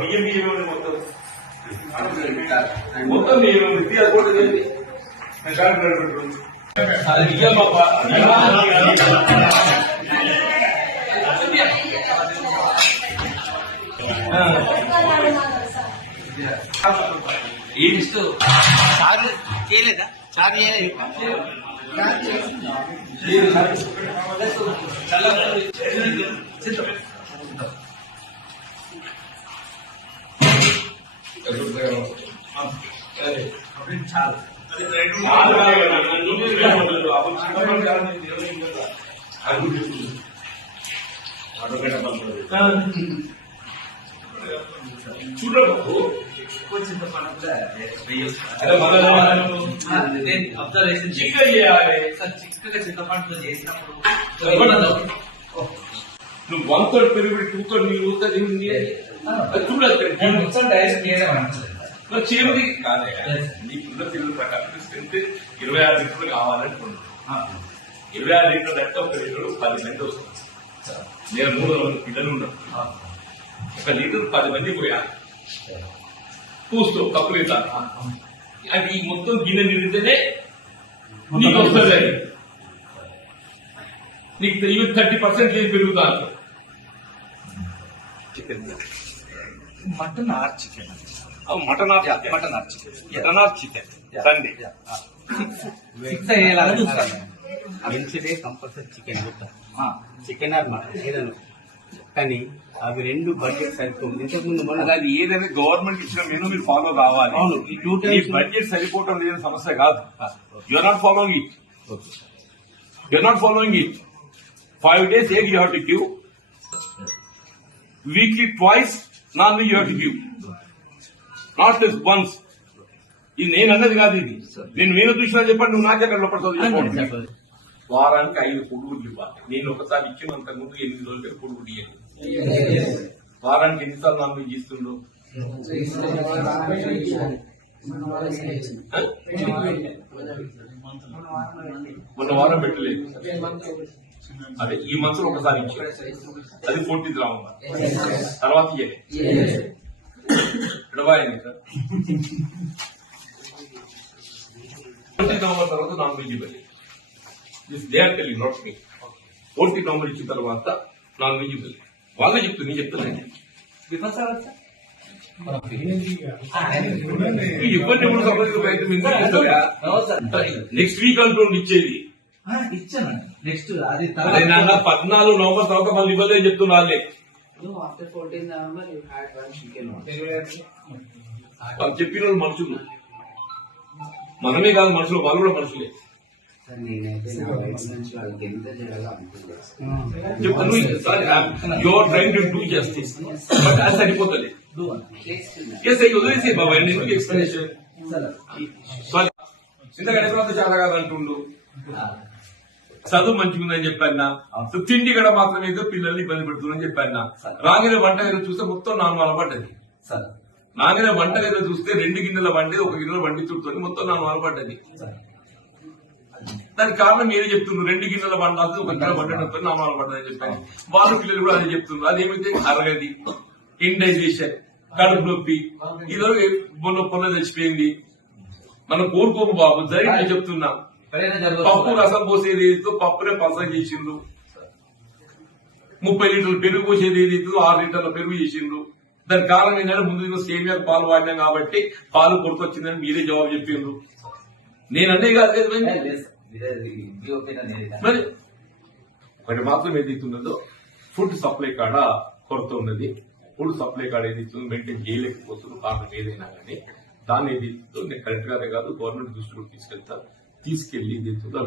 బియ్యం బియ్యం మొత్తం మొత్తం నేను తీసుకోండి అది బియ్యం ఏమిస్తూ చారు చేయలేదా? చారు చేయలేదు. చూడబాబు అబ్జర్వేషన్ చిక్కగా చేయాలి. చిక్కగా చింతపండుతో చేసినప్పుడు నువ్వు 1/3 పెరుగుబడి 2/3 నీళ్ళు చూడాలి. డైరెక్ట్ చేయడం చేయమని కాదే నీకున్న పిల్లల ప్రకారం స్ట్రెంత్ 26 లీటర్లు కావాలనుకుంటున్నాను. 26 లీటర్లు అంటే ఒక లీటర్ 10 మంది వస్తుంది. నేను 300 మంది పిల్లలు ఉన్నాను. ఒక లీటర్ 10 మంది పోయాను. పూస్తూ కప్పులు ఇస్తాను. అది ఈ మొత్తం గిన్నె నిండితేనే నీకు వస్తుంది. అది నీకు 30% లేదు పెరుగుతాను. Chicken mutton or chicken mutton or chicken mutton or chicken రండి. మంచిదే compulsory chicken chicken or mutton ఏదైనా కానీ అవి రెండు బడ్జెట్ సరిపోతుంది. ఇంతకుముందు మనం అది ఏదైనా గవర్నమెంట్ ఇచ్చిన మెనూ మీరు ఫాలో కావాలి. అవును, ఈ బడ్జెట్ సరిపోవటం లేని సమస్య కాదు. You are not following it. You are not following it. 5 days egg you have to give. Weekly twice non-veg you have to give. Not just once. ఇది నేను అన్నది కాదు. ఇది నేను నేను చూసినా చెప్పండి. నువ్వు నాకే లోపల వారానికి 5 పొడుగులు ఇవ్వాలి. నేను ఒకసారి ఇచ్చినంత ముందు 8 రోజులు పొడుగులు ఇవ్వాలి. వారానికి ఎన్నిసార్లు నాన్ వెజ్ ఇస్తుండో మొన్న వారం పెట్టలేదు. అదే ఈ మంత్లో ఒకసారి ఇచ్చారు. అది 14th రావుందా తర్వాత ఇవ్వాలి. తర్వాత నాన్ వెజ్ ఇవ్వాలి. They are telling not me. 14th November ఇచ్చిన తర్వాత నాన్ వెజ్ ఇవ్వాలి. వాళ్ళే చెప్తుంది. నేను చెప్తున్నాను. ఇబ్బంది నెక్స్ట్ వీక్ అంటుండి ఇచ్చేది. ఇచ్చాను నెక్స్ట్ అది 14 November తర్వాత మళ్ళీ ఇవ్వలేదని చెప్తున్నా. వాళ్ళే చెప్పిన వాళ్ళు మనుషులు. మనమే కాదు మనుషులు, వాళ్ళు కూడా మనుషులే. Your train to do justice but అది సరిపోతుంది. వదిలేసి బాబా ఎందుకు ఎక్స్ప్లెనేషన్. ఇంతకంటే తర్వాత చాలా కాదు అంటుండు. చదువు మంచిగుందని చెప్పాను. తిండి కూడా మాత్రం ఏదో పిల్లల్ని ఇబ్బంది పెడుతుందని చెప్పాను. రాగిన వంట గదిలో చూస్తే మొత్తం నాలుగు పడ్డది. నాగిన వంట గదిలో చూస్తే 2 గిన్నెల వండి 1 గిన్నెల వండి చుడుతుంది. మొత్తం నాలుగు పడ్డది. దానికి కారణం ఏది చెప్తున్నారు? 2 గిన్నెల వండాల్సి 1 గిన్నెల వండడంతో నామాలు పడ్డదని చెప్పాను. వాళ్ళు పిల్లలు కూడా అదే చెప్తున్నారు. అదేమైతే అరగది, ఇండైజేషన్, కడుపు నొప్పి, ఈరోజు పొల్ల తెచ్చిపోయింది. మనం కోరుకోము బాబు. జరిగి చెప్తున్నా. పప్పు రసం పోసేది ఏదైతే పప్పునే పలసం చేసిండ్రు. 30 లీటర్లు పెరుగు పోసేది ఏదైతే 6 లీటర్ల పెరుగు చేసిండ్రు. దాని కారణం ఏంటంటే ముందు సేమియా పాలు వాడినాం కాబట్టి పాలు కొరకొచ్చిందని మీరే జవాబు చెప్పిండ్రు. నేను అన్నీ కాదు కదా. మరి ఒకటి మాత్రం ఏదైతున్నదో ఫుడ్ సప్లై కాడ కొరత ఉన్నది. ఫుడ్ సప్లై కాడ ఏదైతుందో మెయింటైన్ చేయలేకపోతున్నారు. కారణం ఏదైనా కానీ దాన్ని ఏదైతుందో నేను కరెక్ట్ గానే కాదు గవర్నమెంట్ దృష్టిలో తీసుకెళ్తా. తీసుకెళ్లి ఏదైతుందో